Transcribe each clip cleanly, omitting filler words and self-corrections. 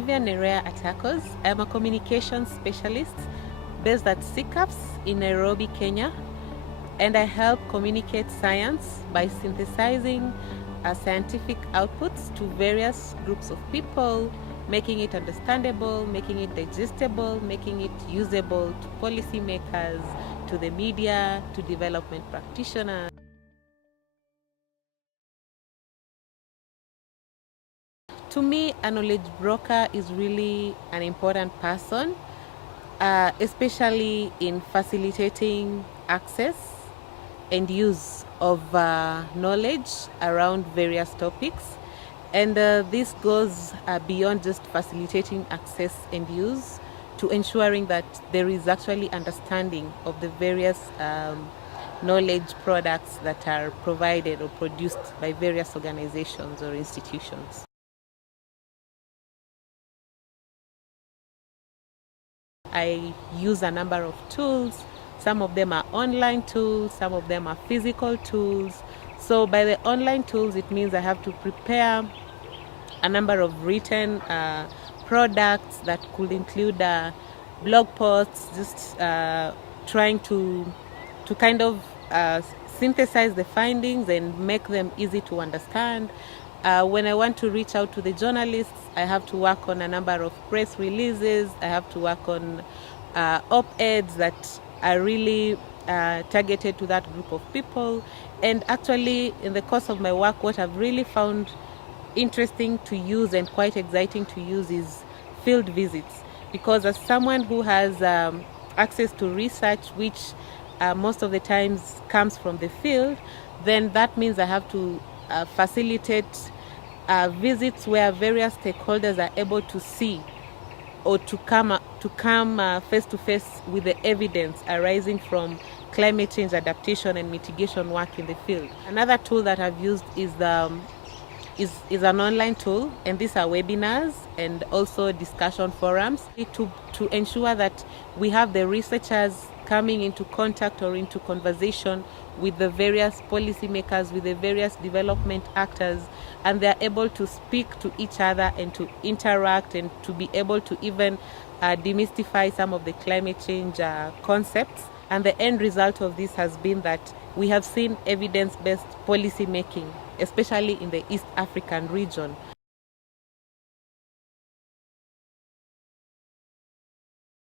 Vivian Atakos. I'm a communications specialist based at CCAPS in Nairobi, Kenya, and I help communicate science by synthesizing scientific outputs to various groups of people, making it understandable, making it digestible, making it usable to policymakers, to the media, to development practitioners. To me, a knowledge broker is really an important person, especially in facilitating access and use of knowledge around various topics. And this goes beyond just facilitating access and use to ensuring that there is actually understanding of the various knowledge products that are provided or produced by various organizations or institutions. I use a number of tools. Some of them are online tools, some of them are physical tools. So by the online tools, it means I have to prepare a number of written products that could include blog posts, just trying to kind of synthesize the findings and make them easy to understand. When I want to reach out to the journalists, I have to work on a number of press releases. I have to work on op-eds that are really targeted to that group of people. And actually, in the course of my work, what I've really found interesting to use and quite exciting to use is field visits. Because as someone who has access to research, which most of the times comes from the field, then that means I have to facilitate visits where various stakeholders are able to see or to come face to face with the evidence arising from climate change adaptation and mitigation work in the field. Another tool that I've used is an online tool, and these are webinars and also discussion forums to ensure that we have the researchers coming into contact or into conversation with the various policymakers, with the various development actors, and they're able to speak to each other and to interact and to be able to even demystify some of the climate change concepts. And the end result of this has been that we have seen evidence-based policy making, especially in the East African region.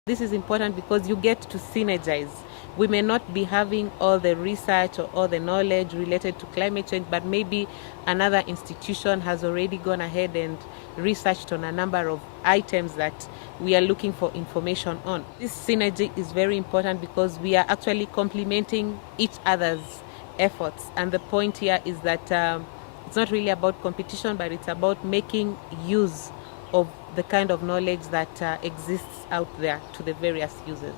This is important because you get to synergize. We may not be having all the research or all the knowledge related to climate change, but maybe another institution has already gone ahead and researched on a number of items that we are looking for information on. This synergy is very important because we are actually complementing each other's efforts. And the point here is that it's not really about competition, but it's about making use of the kind of knowledge that exists out there to the various users.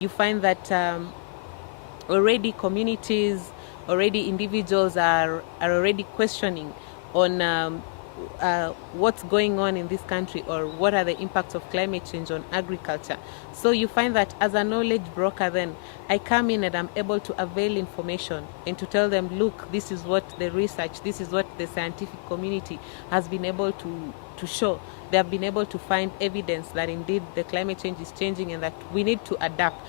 You find that already communities, already individuals are already questioning on what's going on in this country or what are the impacts of climate change on agriculture. So you find that as a knowledge broker, then I come in and I'm able to avail information and to tell them, look, this is what the research, this is what the scientific community has been able to show. They have been able to find evidence that indeed the climate change is changing and that we need to adapt.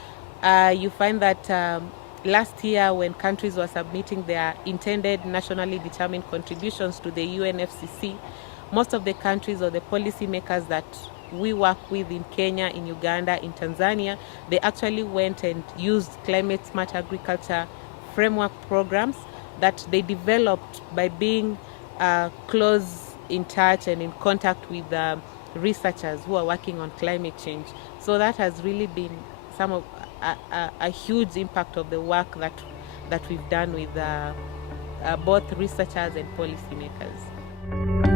You find that last year, when countries were submitting their intended nationally determined contributions to the UNFCCC, most of the countries or the policymakers that we work with in Kenya, in Uganda, in Tanzania, they actually went and used climate smart agriculture framework programs that they developed by being close in touch and in contact with researchers who are working on climate change. So that has really been some of a huge impact of the work that we've done with both researchers and policymakers.